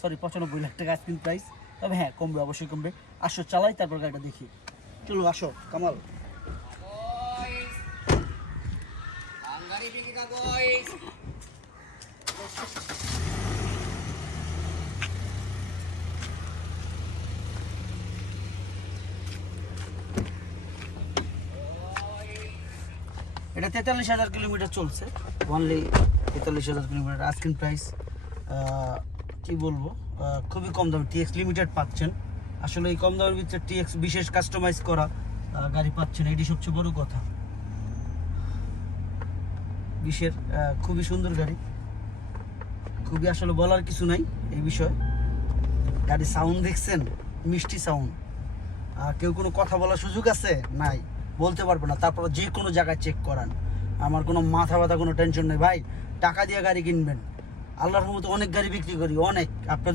Sorry 95 lakh টাকা asking price. তবে হ্যাঁ কমবে, অবশ্যই কমবে। আসো চালাই তারপর গাড়িটা দেখি। চলো আসো কামাল। এটা 43,000 কিলোমিটার চলছে, অনলি 43,000 কিলোমিটার আস্কিং প্রাইস। কি বলবো, খুবই কম দামে টিএক্স লিমিটেড পাচ্ছেন। আসলে এই কম দামের ভিতরে টিএক্স বিশেষ কাস্টমাইজ করা গাড়ি পাচ্ছেন, এটি সবচেয়ে বড় কথা। বিশের খুবই সুন্দর গাড়ি, খুবই আসলে বলার কিছু নাই এই বিষয়ে। গাড়ির সাউন্ড দেখছেন, মিষ্টি সাউন্ড। কেউ কোনো কথা বলার সুযোগ আছে? নাই, বলতে পারবো না। তারপর যে কোনো জায়গায় চেক করান, আমার কোনো মাথা ব্যথা, কোনো টেনশন নেই ভাই। টাকা দিয়ে গাড়ি কিনবেন, আল্লাহর রহমতে অনেক গাড়ি বিক্রি করি, অনেক। আপনার